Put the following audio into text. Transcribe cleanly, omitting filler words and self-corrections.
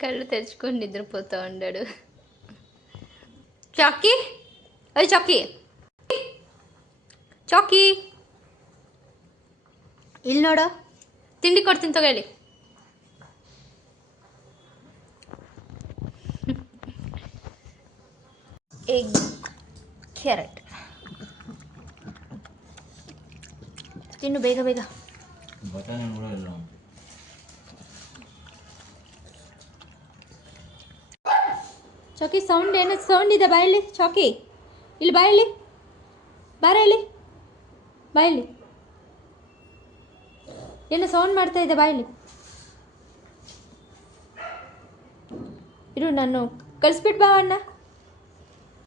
కళ్ళు తెరుచుకొని నిద్రపోతూ ఉన్నాడు. చాకీ, అది చాకీ, చాకీ ಇಲ್ಲಿ ನೋಡು, ತಿಂಡಿ ಕೊಡ್ತೀನಿ ತಗೊಳ್ಳಿ. ಎಗ್ ಕ್ಯಾರೆಟ್ ತಿನ್ನು ಬೇಗ ಬೇಗ. ಚಾಕಿ ಸೌಂಡ್ ಏನೋ ಸೌಂಡ್ ಇದೆ, ಬಾಯಲ್ಲಿ ಚಾಕಿ, ಇಲ್ಲಿ ಬಾಯಲ್ಲಿ ಬಾರ, ಇಲ್ಲಿ ಬಾಯಲ್ಲಿ ಏನೋ ಸೌಂಡ್ ಮಾಡ್ತಾ ಇದೆ, ಬಾಯಲ್ಲಿ ಇರು, ನಾನು ಕಳಿಸ್ಬಿಟ್ಟು ಬಾ ಅಣ್ಣ.